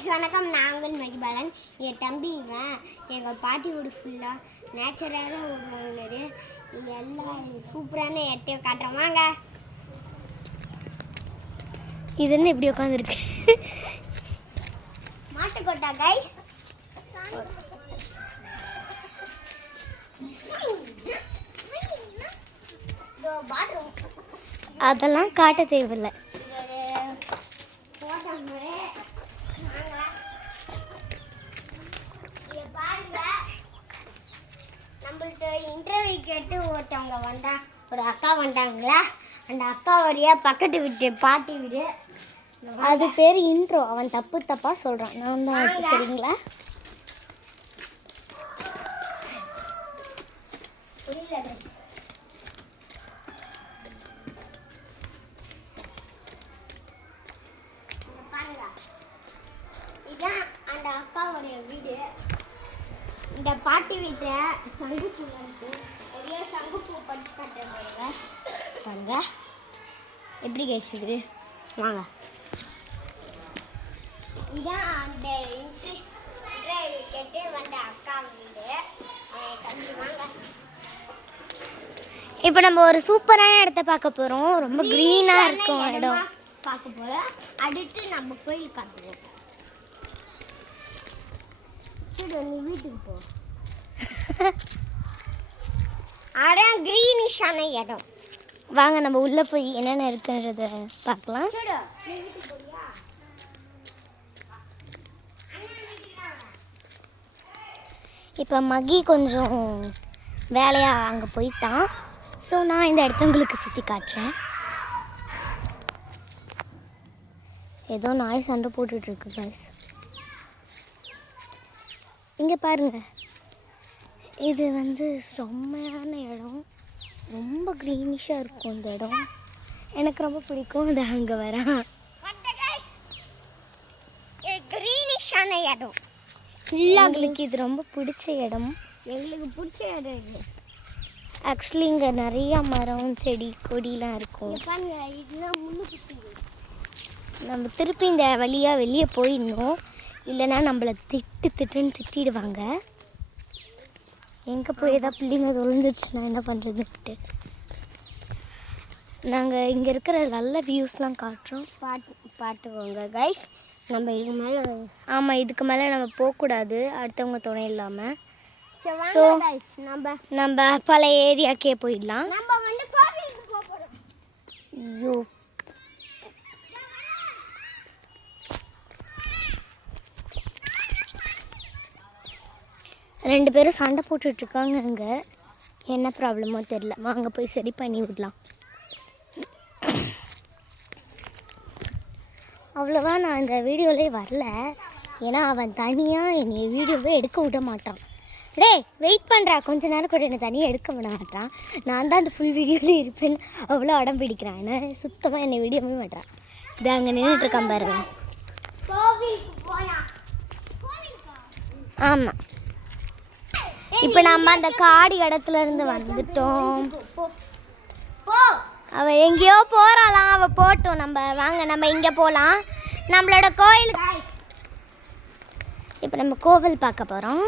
Guys வணக்கம், நான் உங்கள் மகிபாலன். என் தம்பிங்க எங்கள் பாட்டி வீடு ஃபுல்லாக நேச்சுரலாக ஓடுவாங்க. எல்லாம் சூப்பரான இடத்தையும் காட்டுறோம் வாங்க. இது என்ன இப்படி உட்காந்துருக்கு? மாட்டுக்கொட்டா கைஸ். அதெல்லாம் காட்ட தேவையில்லை. நம்மள்ட்ட இன்டர்வியூ கேட்டு ஒருத்தவங்க வந்தா, ஒரு அக்கா வந்தாங்களா, அந்த அக்காவுடைய பக்கத்து வீட்டு பாட்டி வீடு. அது பேர் இன்ட்ரோ. அவன் தப்பா சொல்கிறான். நான் தான் சரிங்களா? புரியல. பாருங்க, இதான் அந்த அக்காவுடைய வீடு. இந்த பாட்டி வீட்டில் சங்குப்பூ இருக்கு. நிறைய சங்குப்பூ படிச்சு காட்டுறாங்க பாருங்க. எப்படி கேசுது வாங்க. இதான் அந்த இன்டர்வியூ கேட்டு வந்த அக்கா வீடு. தம்பி வாங்க. இப்போ நம்ம ஒரு சூப்பரான இடத்த பார்க்க போகிறோம். ரொம்ப க்ரீனாக இருக்கும் இடம் பார்க்க போகிறோம். அடுத்து நம்ம கோயில் காட்டுவோம். நீ வீட்டுக்கு போ. அதான் கிரீனிஷான இடம். வாங்க நம்ம உள்ளே போய் என்னென்ன இருக்குன்றத பார்க்கலாம். இப்போ மகி கொஞ்சம் வேலையாக அங்கே போயிட்டான். ஸோ நான் இந்த இடத்த உங்களுக்கு சுற்றி காட்டுறேன். ஏதோ நாய் சண்டை போட்டுட்ருக்கு கைஸ். இங்கே பாருங்கள், இது செம்மையான இடம். ரொம்ப க்ரீனிஷாக இருக்கும் இந்த இடம். எனக்கு ரொம்ப பிடிக்கும். இது அங்கே வரான். கிரீனிஷான இடம் ஃபுல்லாக எங்களுக்கு இது ரொம்ப பிடிச்ச இடம். எங்களுக்கு பிடிச்ச இடம் இது. ஆக்சுவலி இங்கே நிறையா மரம் செடி கொடிலாம் இருக்கும். இதெல்லாம் முன்னு நம்ம திருப்பி இந்த வழியாக வெளியே போயிடணும், இல்லைன்னா நம்மளை திட்டுன்னு திட்டிடுவாங்க. எங்கே போய் ஏதாவது பிள்ளைங்க தொலைஞ்சிடுச்சுன்னா என்ன பண்ணுறதுன்ட்டு நாங்கள் இங்கே இருக்கிற நல்ல வியூஸ்லாம் காட்டுறோம். பார்த்துக்கோங்க கைஸ். நம்ம இதுக்கு மேலே இதுக்கு மேலே நம்ம போகக்கூடாது அடுத்தவங்க துணை இல்லாமல். ஸோ நம்ம பழைய ஏரியாக்கே போயிடலாம். நம்ம கோவிலுக்கு போக போகிறோம். ஐயோ, ரெண்டு பேரும் சண்டை போட்டுட்ருக்காங்க. அங்கே என்ன ப்ராப்ளமோ தெரில. வாங்க போய் சரி பண்ணி விடலாம். அவ்வளோதான், நான் இந்த வீடியோவிலே வரல. ஏன்னா அவன் தனியாக என்னை வீடியோவே எடுக்க விட மாட்டான். டேய் வெயிட் பண்ணுறா, கொஞ்ச நேரம் கூட என்னை தனியாக எடுக்க விட மாட்டான். நான் தான் அந்த ஃபுல் வீடியோவிலே இருப்பேன்னு அவ்வளோ அடம் பிடிக்கிறான். ஏன்னா சுத்தமாக என்னை வீடியோவே மாட்டான். இது அங்கே நின்றுட்டுருக்கான் பாருங்க. ஆமாம், இப்போ நம்ம அந்த காடு இடத்துல இருந்து வந்துட்டோம். அவள் எங்கேயோ போகிறாளாம். அவள் போட்டோம். நம்ம வாங்க, நம்ம இங்கே போகலாம். நம்மளோட கோயில். இப்போ நம்ம கோவில் பார்க்க போகிறோம்.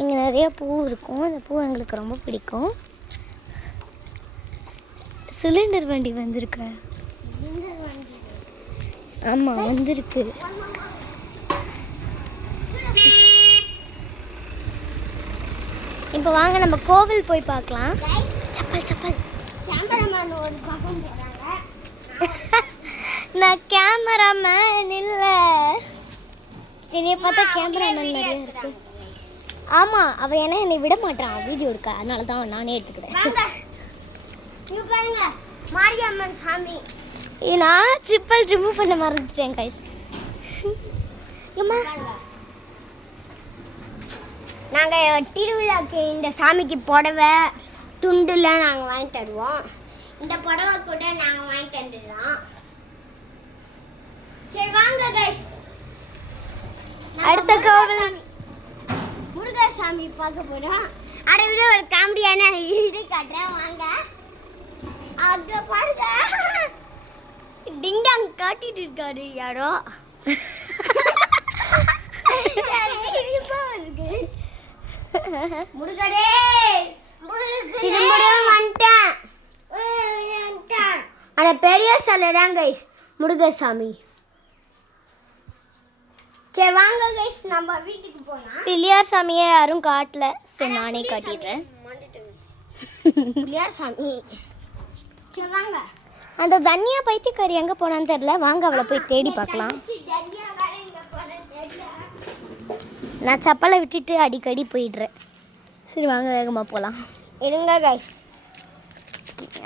இங்கே நிறைய பூ இருக்கும். அந்த பூ எங்களுக்கு ரொம்ப பிடிக்கும். சிலிண்டர் வண்டி வந்திருக்கு. ஆமாம் வந்திருக்கு. இப்போ வாங்க நம்ம கோவில் போய் பார்க்கலாம். சப்பல் கேமராமேன் ஒரு பக்கம் போகிறாங்க. நான் கேமராமேன் இல்லை. என்னைய பார்த்தா கேமராமேன் நிறைய இருக்கு. ஆமாம், அவள் ஏன்னா என்னை விட மாட்டான் வீடியோ எடுக்க. அதனால தான் நானே எடுத்துக்கிட்டேன். மாரியம்மன் சாமி. நான் சிப்பல் ரிமூவ் பண்ண மறந்துட்டேன் கைஸ். நாங்கள் திருவிழாக்கு இந்த சாமிக்கு புடவை துண்டுலாம் நாங்கள் வாங்கி தருவோம். இந்த புடவை கூட நாங்கள் வாங்கி தந்துடலாம். சரி வாங்க கைஸ். அடுத்த கோவில் முருகசாமி பார்க்க போகிறோம். அதை விட ஒரு காமெடியான இது காட்டுறேன் வாங்க. அங்கே பாருங்க, டிங்டாங் காட்டிட்டு இருக்காரு யாரோ. முருகடே திரும்பவும் வந்துட்டேன். அந்த பெரிய சிலை தான் கைஸ் முருகசாமி. சரி வாங்க கைஸ் நம்ம வீட்டுக்கு போலாம். பிள்ளையார் சாமியை யாரும் காட்டல, சரி நானே காட்டிடுறேன். பிள்ளையார் சாமி. சரி வாங்க. அந்த தனியா பைத்தியக்காரி எங்க போனான்னு தெரியல, வாங்க அவளை போய் தேடி பார்க்கலாம். நான் சப்பலை விட்டுட்டு அடிக்கடி போயிடுறேன். சரி வாங்க வேகமாக போகலாம். இருங்க கைஸ்,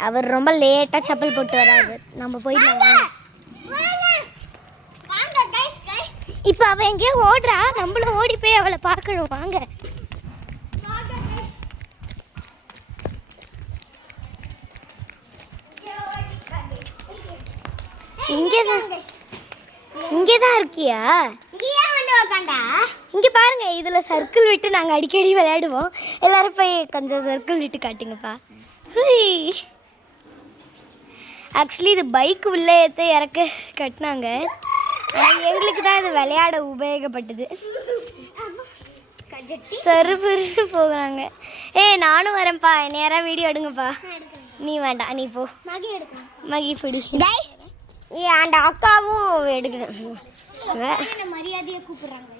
அவர் ரொம்ப லேட்டாக செப்பல் போட்டு வராரு, நம்ம போயிடலாம் வாங்க. இப்போ அவள் எங்கேயோ ஓடுறா, நம்மளும் ஓடி போய் அவளை பார்க்கணும் வாங்க. இங்கே தான் இருக்கியா? இங்கே பாருங்க, இதில் சர்க்கிள் விட்டு நாங்கள் அடிக்கடி விளையாடுவோம். எல்லாரும் போய் கொஞ்சம் சர்க்கிள் விட்டு காட்டுங்கப்பா. ஆக்சுவலி இது பைக் உள்ளே ஏற்ற இறக்க கட்டினாங்க, எங்களுக்கு தான் இது விளையாட உபயோகப்பட்டது. சருபரு போகிறாங்க. நானும் வரேன்ப்பா, நேராக வீடியோ எடுங்கப்பா. நீ வேண்டாம், நீ போ. மகி பிடி. கைஸ் அந்த அக்காவும் எடுக்கணும். மரியாதையை கூப்பிடுறாங்க.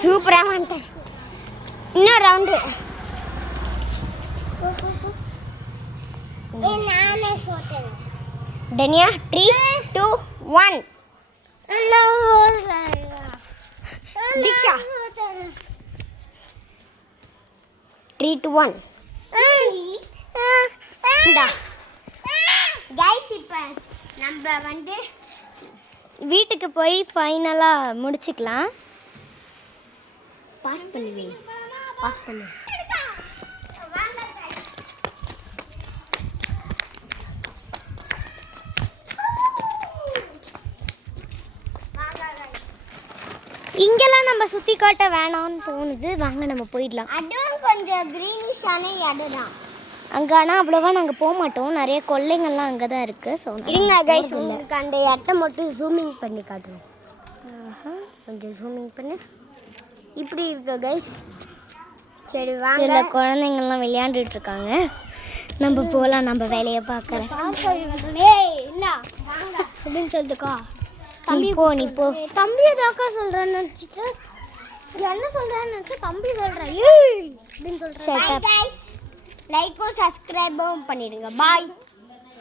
சூப்பராக வந்துட்டேன். இன்னும் ரவுண்டு. டனியா 3 2 1 தீக்ஷா 3 2 1 கைஸ் இப்போ நம்ம வந்து வீட்டுக்கு போய் ஃபைனலாக முடிச்சுக்கலாம். பாஸ் பண்ணுவேன். பாஸ் பண்ணு. இங்கெல்லாம் நம்ம சுற்றி காட்ட வேணாம்னு தோணுது, வாங்க நம்ம போயிடலாம். அதுவும் கொஞ்சம் க்ரீனிஷான இடம் தான் அங்கே. ஆனால் அவ்வளோவா நாங்கள் போக மாட்டோம், நிறைய கொள்ளைங்கள்லாம் அங்கே தான் இருக்குது. ஸோ இருங்க கைஸ், உங்களுக்கு அந்த இடத்த மட்டும் ஜூமிங் பண்ணி காட்டுவோம். கொஞ்சம் ஜூமிங் பண்ணு. இப்படி இருக்கு கைஸ். சரி வாங்க. சில குழந்தைங்கள்லாம் விளையாண்டுட்டு இருக்காங்க, நம்ம போகலாம், நம்ம வேலையை பார்க்குறேன். என்ன வாங்க அப்படின்னு சொல்லிட்டுக்கா. நீ போ. தம்பியை தாக்கா சொல்கிறேன்னு நினச்சிட்டு என்ன சொல்கிறேன்னு நினச்சி தம்பி சொல்கிறேன் ஏய் அப்படின்னு சொல்கிறேன். லைக்கும் சப்ஸ்கிரைபும் பண்ணிடுங்க. பாய்.